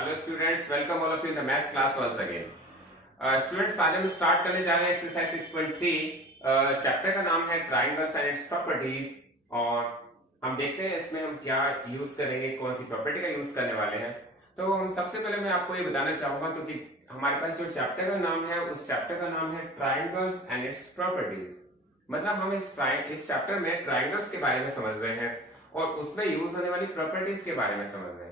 Hello students, welcome all of you in the maths class once again. Students, आज हम start करने जा रहे हैं एक्सरसाइज 6.3। चैप्टर का नाम है ट्रायंगल्स एंड इट्स प्रॉपर्टीज। और हम देखते हैं इसमें हम क्या यूज करेंगे, कौन सी प्रॉपर्टी का यूज करने वाले हैं। तो हम सबसे पहले मैं आपको ये बताना चाहूंगा, क्योंकि हमारे पास जो चैप्टर का नाम है उस चैप्टर का नाम है ट्रायंगल्स एंड इट्स प्रॉपर्टीज। मतलब हम इस चैप्टर में ट्रायंगल्स के बारे में समझ रहे हैं और उसमें यूज होने वाली प्रॉपर्टीज के बारे में समझ रहे हैं।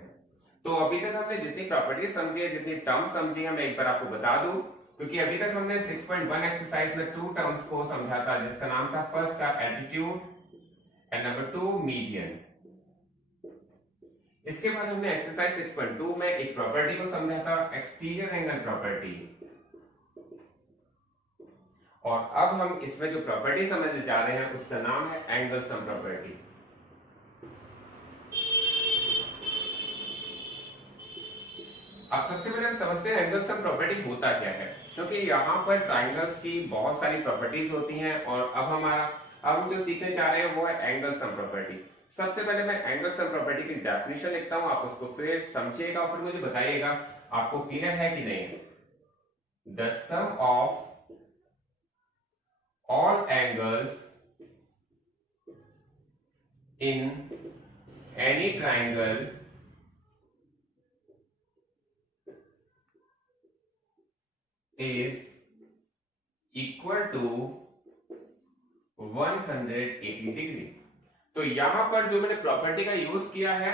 तो अभी तक हमने जितनी प्रॉपर्टीज समझी है, जितनी टर्म्स समझी है, मैं एक बार आपको बता दूं, क्योंकि अभी तक हमने 6.1 एक्सरसाइज में 2 टर्म्स को समझा था, जिसका नाम था फर्स्ट था एल्टीट्यूड एंड नंबर 2 मीडियन। इसके बाद हमने एक्सरसाइज 6.2 में एक प्रॉपर्टी को समझा था, एक्सटीरियर एंगल प्रॉपर्टी। और अब हम इसमें जो प्रॉपर्टी समझने जा रहे हैं उसका नाम है एंगल सम प्रॉपर्टी। अब सबसे पहले हम समझते हैं एंगल सम प्रॉपर्टीज होता क्या है, क्योंकि यहाँ पर ट्राइंगल्स की बहुत सारी प्रॉपर्टीज होती हैं। और अब हम जो सीखने जा रहे हैं वो है एंगल सम प्रॉपर्टी। सबसे पहले मैं एंगल सम प्रॉपर्टी की डेफिनेशन लिखता हूं, आप उसको फिर समझिएगा और फिर मुझे बताइएगा आपको क्लियर है कि नहीं। The sum of all angles in any triangle is equal to 180 degree. तो यहां पर जो मैंने प्रॉपर्टी का यूज किया है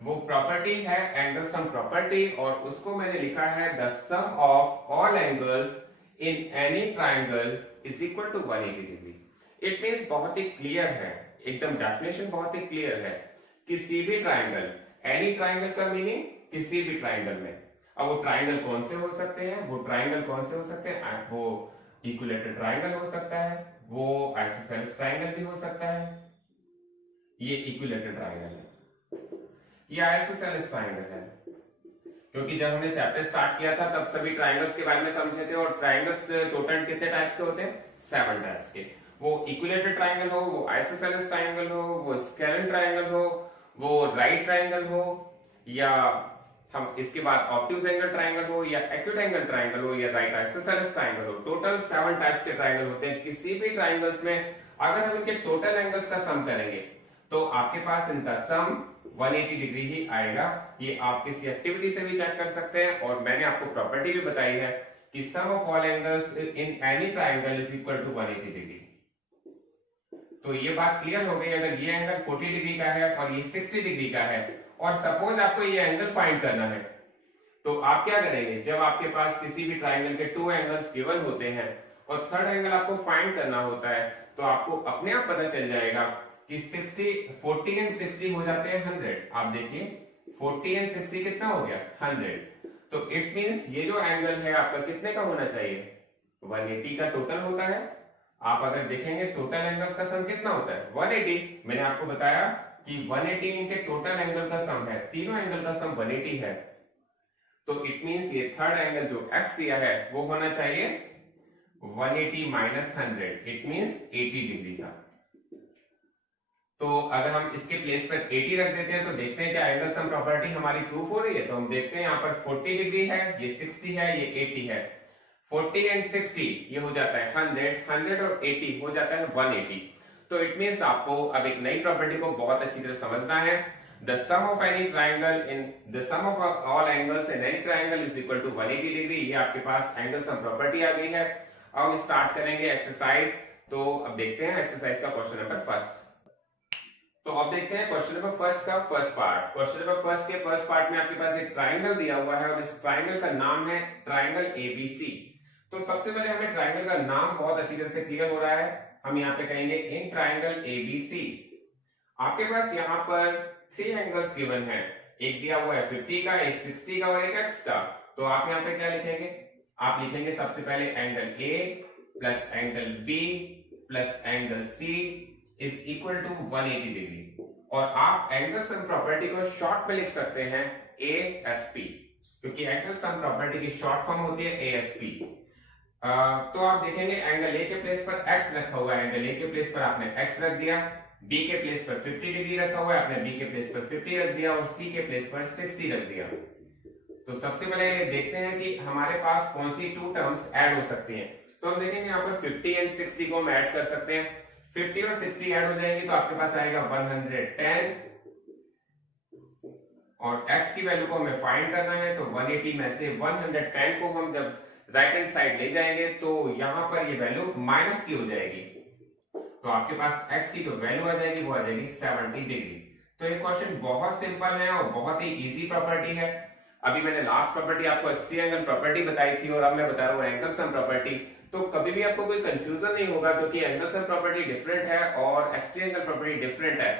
वो प्रॉपर्टी है एंगल सम प्रॉपर्टी, और उसको मैंने लिखा है the sum of all angles in any triangle is equal to 180 degree. It means बहुत ही क्लियर है, एकदम डेफिनेशन बहुत ही क्लियर है। किसी भी ट्राइंगल, एनी ट्राइंगल का मीनिंग किसी भी ट्राइंगल में। अब वो ट्राइंगल कौन से हो सकते हैं, वो इक्विलेटरल ट्राइंगल हो सकता है, वो आइसोसेलेस ट्राइंगल भी हो सकता है। ये इक्विलेटरल ट्राइंगल है, ये आइसोसेलेस ट्राइंगल है। क्योंकि जब हमने चैप्टर स्टार्ट किया था तब सभी ट्राइंगल्स के बारे में समझे थे, और ट्राइंगल्स टोटल कितने टाइप्स के होते हैं? 7 टाइप्स के। वो इक्विलेटरल ट्राइंगल हो, वो आइसोसेलेस ट्राइंगल हो, वो स्केलन ट्राइंगल हो, वो राइट ट्राइंगल हो, या हम इसके बाद ऑब्ट्यूज एंगल ट्राइंगल हो, या एक्यूट एंगल ट्राइंगल हो, या राइट आइसोसेलेस ट्राइंगल हो। टोटल 7 टाइप्स के ट्राइंगल होते हैं। किसी भी ट्राइंगल्स में अगर हम इनके टोटल एंगल्स का सम करेंगे तो आपके पास इनका सम 180 डिग्री ही आएगा। ये आप किसी एक्टिविटी से भी चेक कर सकते हैं, और मैंने आपको प्रॉपर्टी भी बताई है कि sum of all angles in any triangle is equal to 180 degree. तो ये बात क्लियर हो गई। अगर ये एंगल 40 डिग्री का है और ये 60 डिग्री का है, और सपोज आपको ये एंगल फाइंड करना है, तो आप क्या करेंगे? जब आपके पास किसी भी ट्राइंगल के 2 एंगल्स गिवन होते हैं और थर्ड एंगल आपको फाइंड करना होता है, तो आपको अपने आप पता चल जाएगा कि 40 एंड 60 हो जाते हैं 100। आप देखिए 40 एंड 60 कितना हो गया? 100। तो इट मींस ये जो एंगल है आपका कितने का होना चाहिए? 180 का टोटल होता है। आप अगर देखेंगे टोटल एंगल्स का सम कितना होता है? 180। मैंने आपको बताया कि 180 इनके टोटल एंगल का सम है, तीनों एंगल का सम 180 है। तो इट मींस ये थर्ड एंगल जो x दिया है वो होना चाहिए 180 माइनस 100, इट मींस 80 डिग्री का। तो अगर हम इसके प्लेस पर 80 रख देते हैं तो देखते हैं क्या एंगल सम प्रॉपर्टी हमारी प्रूफ हो रही है। तो हम देखते हैं यहाँ पर 40 डिग्री है, ये 60 है, ये 80 है। 40 एंड 60 ये हो जाता है 100 और 80 हो जाता है 180। तो इट मींस आपको अब एक नई प्रॉपर्टी को बहुत अच्छी तरह समझना है। The sum of all angles in any triangle is equal to 180 degree. ये आपके पास एंगल सम प्रॉपर्टी आ गई है। अब हम स्टार्ट करेंगे एक्सरसाइज। तो अब देखते हैं एक्सरसाइज का क्वेश्चन नंबर फर्स्ट। तो अब देखते हैं क्वेश्चन नंबर फर्स्ट का first part. Question number first के फर्स्ट पार्ट में आपके पास एक ट्राइंगल दिया हुआ है, और इस ट्राइंगल का नाम है ट्राइंगल एबीसी। तो सबसे पहले हमें ट्राइंगल का नाम बहुत अच्छी तरह से क्लियर हो रहा है। हम यहाँ पे कहेंगे इन ट्राइंगल एबीसी। आपके पास यहाँ पर 3 एंगल्स गिवन है, एक दिया हुआ है 50 का, एक 60 का और एक x का। तो आप यहाँ पे क्या लिखेंगे? आप लिखेंगे सबसे पहले angle A plus angle B plus angle C is equal to 180 degree. और आप एंगल सम प्रॉपर्टी को शॉर्ट में लिख सकते हैं ASP, क्योंकि एंगल सम प्रॉपर्टी की शॉर्ट फॉर्म होती है ASP। तो आप देखेंगे एंगल A के प्लेस पर x रखा हुआ है, एंगल A के प्लेस पर आपने x रख दिया, B के प्लेस पर 50 डिग्री रखा हुआ है, आपने B के प्लेस पर 50 रख दिया, और C के प्लेस पर 60 रख दिया। तो सबसे पहले देखते हैं कि हमारे पास कौन सी टू टर्म्स ऐड हो सकती हैं। तो हम देखेंगे यहाँ पर 50 एंड 60 को हम ऐड कर सकते हैं। 50 और 60 ऐड हो जाएंगे तो आपके पास आएगा 110 और x की वैल्यू को हमें फाइंड करना है। तो 180 में से 110 को हम जब राइट हैंड साइड ले जाएंगे तो यहाँ पर ये वैल्यू माइनस की हो जाएगी, तो आपके पास x की जो वैल्यू आ जाएगी वो आ जाएगी 70 डिग्री। तो ये क्वेश्चन बहुत सिंपल है और बहुत ही इजी प्रॉपर्टी है। अभी मैंने लास्ट प्रॉपर्टी आपको एक्सट्रीम एंगल प्रॉपर्टी बताई थी और अब मैं बता रहा हूँ एंगल सम प्रॉपर्टी। तो कभी भी आपको कोई कंफ्यूजन नहीं होगा क्योंकि एंगल सम प्रॉपर्टी डिफरेंट है और एक्सट्रीम एंगल प्रॉपर्टी डिफरेंट है।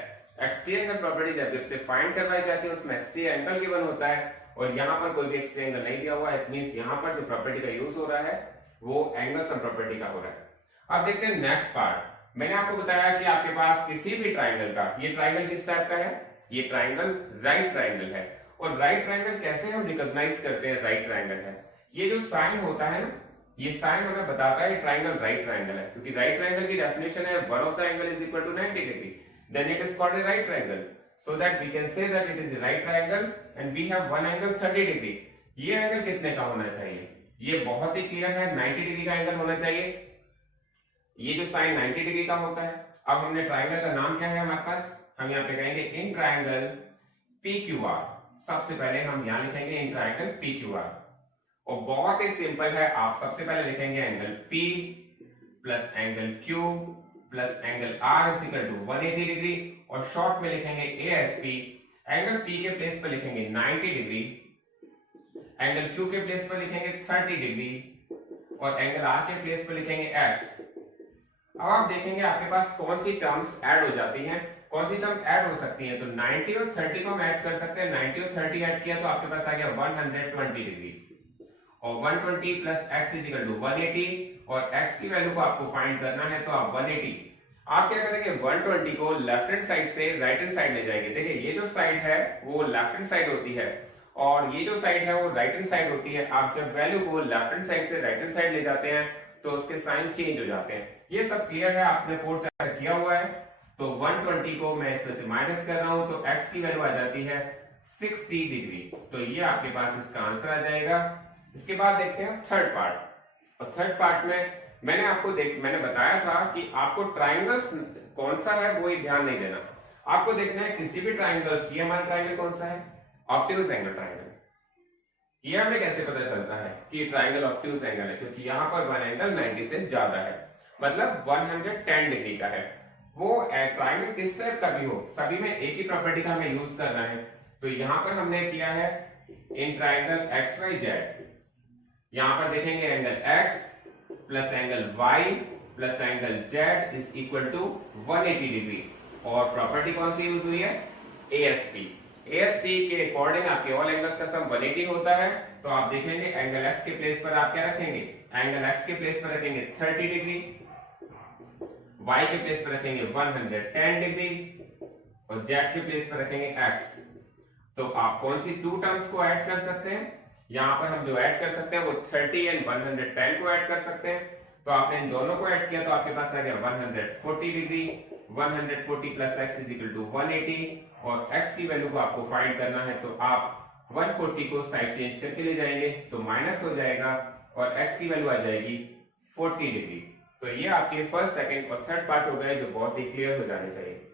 एक्सट्रीम एंगल प्रॉपर्टी जब से फाइंड करवाई जाती है उसमें एक्सट्रीम एंगल गिवन होता है और यहाँ पर कोई भी एक्सट्रीम एंगल नहीं दिया हुआ है। इट मींस यहाँ पर जो प्रॉपर्टी का यूज हो रहा है वो एंगल सम प्रॉपर्टी का हो रहा है। अब देखते हैं नेक्स्ट पार्ट। मैंने आपको बताया कि आपके पास किसी भी ट्राइंगल का, ये ट्राइंगल किस टाइप का है, ये ट्राइंगल राइट ट्राइंगल है। और राइट ट्राइंगल कैसे हम रिकॉग्नाइज करते हैं राइट ट्राइंगल है, ये जो साइन होता है ना, ये साइन हमें बताता है ट्राइंगल राइट ट्राइंगल है, क्योंकि राइट ट्राइंगल की डेफिनेशन है one of the angle is equal to 90 degree, then it is called a right triangle, so that we can say that it is a right triangle and we have one angle 30 degree. ये angle कितने का होना चाहिए, ये बहुत ही clear है, 90 degree का एंगल होना चाहिए। ये जो साइन 90 डिग्री का होता है। अब हमने ट्राइंगल का नाम क्या है हमारे पास, हम यहाँ पे कहेंगे इन ट्राइंगल PQR। सबसे पहले हम यहाँ लिखेंगे इन ट्राइंगल PQR और बहुत ही सिंपल है। आप सबसे पहले लिखेंगे angle P plus angle Q plus angle R is equal to 180 degree और शॉर्ट में लिखेंगे ASP। एंगल P के प्लेस पर लिखेंगे 90 डिग्री, एंगल Q के प्लेस पर लिखेंगे 30 डिग्री और एंगल R के प्लेस पर लिखेंगे X। अब आप देखेंगे आपके पास कौन सी टर्म्स ऐड हो जाती हैं, कौन सी टर्म ऐड हो सकती है। तो 90 और 30 को हम ऐड कर सकते हैं। 90 और 30 ऐड किया तो आपके पास आ गया 120 डिग्री और 120 plus x is equal to 180 और x की वैल्यू को आपको फाइंड करना है। तो आप 180 आप क्या करेंगे, 120 को लेफ्ट हैंड साइड से राइट हैंड साइड ले जाएंगे। देखिए ये जो साइड है वो लेफ्ट हैंड साइड होती है और ये जो साइड है वो राइट हैंड साइड होती है। आप जब वैल्यू को लेफ्ट हैंड साइड से राइट हैंड साइड ले जाते हैं तो उसके साइन चेंज हो जाते हैं। ये सब क्लियर है, आपने फोर्थ चैप्टर किया हुआ है। तो 120 को मैं इसमें से माइनस कर रहा हूं तो x की वैल्यू आ जाती है 60 डिग्री। तो ये आपके पास इसका आंसर आ जाएगा। इसके बाद देखते हैं थर्ड पार्ट। और थर्ड पार्ट में मैंने बताया था कि आपको ट्राइंगल्स कौन सा है वो ही ध्यान नहीं देना, आपको देखना है किसी भी ट्राइंगल्स। ये हमारा ट्राइंगल कौन सा है, ऑब्ट्यूज एंगल ट्राइंगल। ये हमें कैसे पता चलता है कि ट्राइंगल ऑब्ट्यूज एंगल है, क्योंकि यहाँ पर वन एंगल 90 से ज्यादा है, मतलब 110 डिग्री का है। वो ट्राइंगल किस टाइप का भी हो, सभी में एक ही प्रॉपर्टी का हमें यूज करना है। तो यहाँ पर हमने किया है इन ट्राइंगल XYZ। यहाँ पर देखेंगे angle X plus angle Y plus angle Z is equal to 180 degree और प्रॉपर्टी कौन सी यूज हुई है, ASP। ASP के अकॉर्डिंग आपके ऑल एंगल्स का सम 180 होता है। तो आप देखेंगे एंगल X के प्लेस पर आप क्या रखेंगे, एंगल X के प्लेस पर रखेंगे 30 डिग्री, Y के प्लेस पर रखेंगे 110 डिग्री और Z के प्लेस पर रखेंगे X। तो आप कौन सी टू टर्म्स को ऐड कर सकते हैं, यहाँ पर हम जो ऐड कर सकते हैं वो 30 एंड 110 को ऐड कर सकते हैं। तो आपने इन दोनों को ऐड किया तो आपके पास आ गया 140 degree, 140 plus x is equal to 180 और x की वैल्यू को आपको फाइंड करना है। तो आप 140 को साइड चेंज करके ले जाएंगे तो माइनस हो जाएगा और x की वैल्यू आ जाएगी 40 डिग्री। तो ये आपके फर्स्ट, सेकंड और थर्ड पार्ट हो गए जो बहुत ही क्लियर हो जाने चाहिए।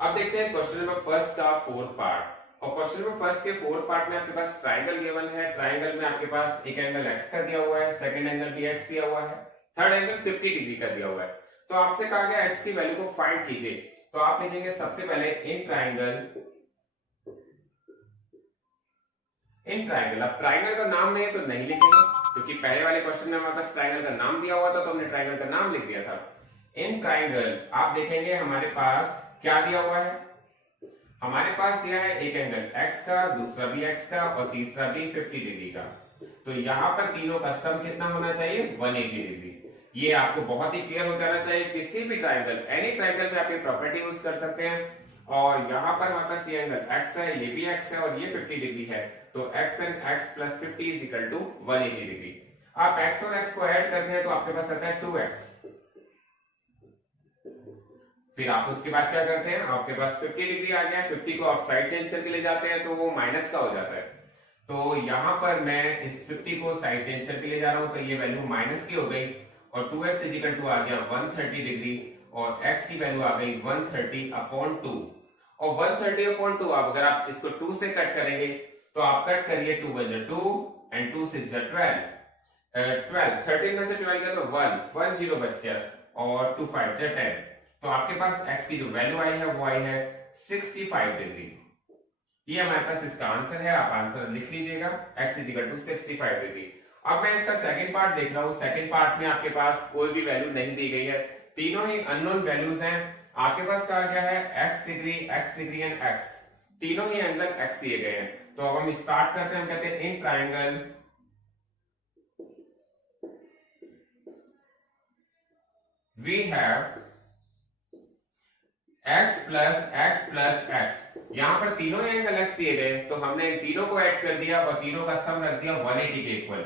अब देखते हैं क्वेश्चन नंबर फर्स्ट का फोर्थ पार्ट। और क्वेश्चन नंबर फर्स्ट के फोर्थ पार्ट में आपके पास ट्राइंगल गिवन है। ट्राइंगल में आपके पास एक एंगल x का दिया हुआ है, सेकंड एंगल भी x दिया हुआ है, थर्ड एंगल 50 डिग्री का दिया हुआ है। तो आपसे कहा गया x की वैल्यू को फाइंड कीजिए। तो आप लिखेंगे सबसे पहले इन ट्राइंगल। अब ट्राइंगल का नाम नहीं है तो नहीं लिखेंगे, क्योंकि पहले वाले क्वेश्चन में हमारे पास ट्राइंगल का नाम दिया हुआ था तो हमने ट्राइंगल का नाम लिख दिया था। इन ट्राइंगल आप देखेंगे हमारे पास क्या दिया हुआ है, हमारे पास दिया है एक एंगल x का, दूसरा भी x का और तीसरा भी 50 डिग्री का। तो यहाँ पर तीनों का सम कितना होना चाहिए, 180 डिग्री। ये आपको बहुत ही क्लियर हो जाना चाहिए। किसी भी ट्राइंगल, एनी ट्राइंगल में आप ये प्रॉपर्टी यूज कर सकते हैं। और यहाँ पर हमारे पास ये एंगल x है, ये भी x है और ये 50 डिग्री है। तो x and x plus 50 is equal to 180 degree. आप x और x को ऐड करते हैं तो आपके पास आता है 2x। फिर आप उसके बाद क्या करते हैं, आपके पास 50 डिग्री आ गया, 50 को आप साइड चेंज करके ले जाते हैं तो वो माइनस का हो जाता है। तो यहाँ पर मैं इस 50 को साइड चेंज करके ले जा रहा हूँ, तो ये वैल्यू माइनस की हो गई और 2x इजिकल टू आ गया 130 डिग्री और x की वैल्यू आ गई 130/2 और 130/2 अगर आप इसको 2 से कट करेंगे तो आप कट करिए 2 1 2 एंड 2 6 12 12 13 में से 12 गया तो 1 0 बच गया और 2 5 10। तो आपके पास x की जो वैल्यू आई है वो आई है 65 डिग्री। ये हमारे पास इसका आंसर है, आप आंसर लिख लीजिएगा x इजिकल टू 65 डिग्री। अब मैं इसका सेकंड पार्ट देख रहा हूं, सेकंड पार्ट में आपके पास कोई भी वैल्यू नहीं दी गई है, तीनों ही अननोन वैल्यूज हैं। आपके पास कहा गया है x डिग्री एंड x, तीनों ही एंगल x दिए गए हैं। तो अब हम स्टार्ट करते हैं, हम कहते हैं in triangle we have x plus x। यहां पर तीनों ही एंगल x दिए गए तो हमने इन तीनों को ऐड कर दिया और तीनों का सम रख दिया 180 के इक्वल।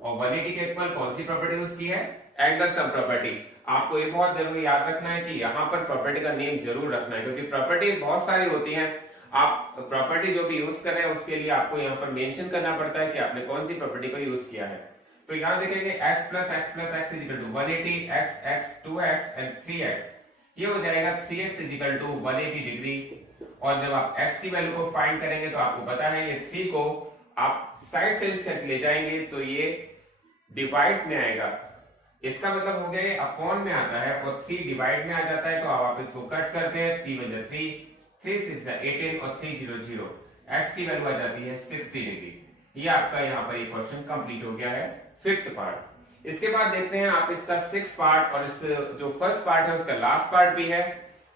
और 180 के इक्वल कौन सी प्रॉपर्टी यूज की है, एंगल सम प्रॉपर्टी। आपको ये बहुत जरूरी याद रखना है कि यहाँ पर प्रॉपर्टी का नेम जरूर रखना है, क्योंकि प्रॉपर्टी बहुत सारी होती है। आप प्रॉपर्टी जो भी यूज कर रहे हैं उसके लिए आपको यहाँ पर मेंशन करना पड़ता है कि आपने कौन सी प्रॉपर्टी को यूज किया है। तो यहाँ देखेंगे x plus x is equal to 180, x 2x and 3x, ये हो जाएगा 3x इजिकल टू 180 डिग्री। और जब आप x की वैल्यू को फाइंड करेंगे तो आपको पता है ये 3 को आप साइड चेंज करके ले जाएंगे तो ये डिवाइड में आएगा। इसका मतलब हो गया ये अपॉन में आता है और 3 डिवाइड में आ जाता है। तो अब आप इसको कट करते हैं, 3 1 3, 3 6 18 और 3 0 0, x की वैल्यू आ जाती है 60 डिग्री। ये आपका यहाँ पर ये क्वेश्चन कंप्लीट हो गया है, फिफ्थ पार्ट। इसके बाद देखते हैं आप इसका सिक्स्थ पार्ट, और इस जो फर्स्ट पार्ट है उसका लास्ट पार्ट भी है।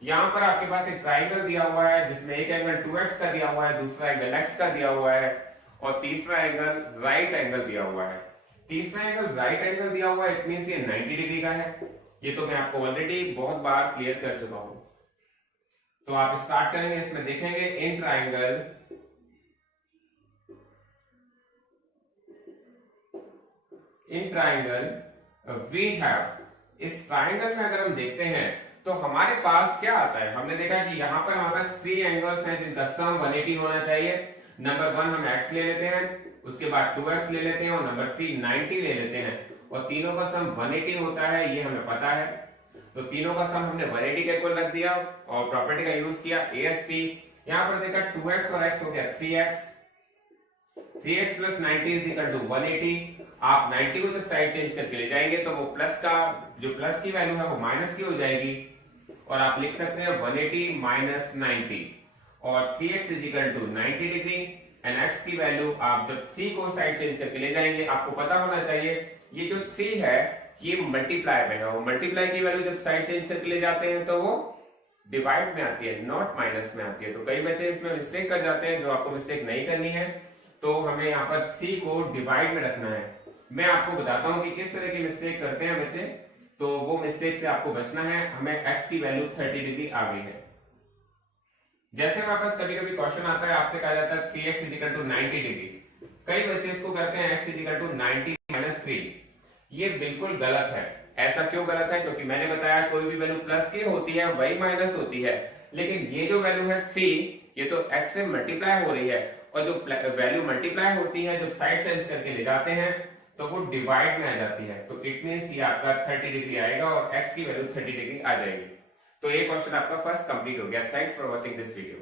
यहाँ पर आपके पास एक ट्राइंगल दिया हुआ है जिसमें एक एंगल 2x का दिया हुआ है, दूसरा एंगल x का दिया हुआ है और तीसरा एंगल राइट एंगल दिया हुआ है। तीसरा एंगल राइट एंगल दिया हुआ है, इट मींस ये 90 डिग्री का है। ये तो मैं आपको ऑलरेडी बहुत बार क्लियर कर चुका हूं। तो आप स्टार्ट करेंगे, इसमें देखेंगे इन ट्राइंगल वी हैव, इस ट्राइंगल में अगर हम देखते हैं तो हमारे पास क्या आता है, हमने देखा कि यहाँ पर हमारे पास 3 एंगल्स हैं जिनका सम 180 होना चाहिए। नंबर 1 हम x ले लेते हैं, उसके बाद 2x ले लेते हैं और नंबर 3 90 ले लेते हैं और तीनों का सम 180 होता है, ये हमें पता है। तो तीनों का सम हमने 180 के इक्वल रख दिया और प्रॉपर्टी का यूज किया ASP। यहाँ पर देखा 2x और x हो गया 3x, 3x plus 90 is equal to 180। आप 90 को जब साइड चेंज करके ले जाएंगे तो वो प्लस का जो प्लस की वैल्यू है वो माइनस की हो जाएगी और आप लिख सकते हैं 180 माइनस 90 और 3x is equal to 90 degree and x की वैल्यू आप जब 3 को साइड चेंज करके ले जाएंगे, आपको पता होना चाहिए ये जो 3 है ये मल्टीप्लाई में है, वो मल्टीप्लाई की वैल्यू जब साइड चेंज करके ले जाते हैं तो वो डिवाइड में आती है, नॉट माइनस में आती है। तो कई बच्चे इसमें मिस्टेक कर जाते हैं, जो आपको मिस्टेक नहीं करनी है। तो हमें यहाँ पर 3 को डिवाइड में रखना है। मैं आपको बताता हूँ कि किस तरह की मिस्टेक करते हैं बच्चे, तो वो मिस्टेक से आपको बचना है। हमें x की वैल्यू 30 डिग्री आ गई है। जैसे हमारे पास कभी कभी क्वेश्चन आता है, आपसे कहा जाता है 3x is equal to 90 degree, कई बच्चे इसको करते हैं x is equal to 90 minus 3। ये बिल्कुल गलत है। ऐसा क्यों गलत है, क्योंकि मैंने बताया कोई भी वैल्यू प्लस की होती है वही माइनस होती है, लेकिन ये जो वैल्यू है 3 ये तो x से मल्टीप्लाई हो रही है और जो वैल्यू मल्टीप्लाई होती है जब साइड चेंज करके ले जाते हैं तो वो डिवाइड में आ जाती है। तो इट मींस ये आपका 30 डिग्री आएगा और x की वैल्यू 30 डिग्री आ जाएगी। तो ये क्वेश्चन आपका फर्स्ट कंप्लीट हो गया। Thanks for watching this video.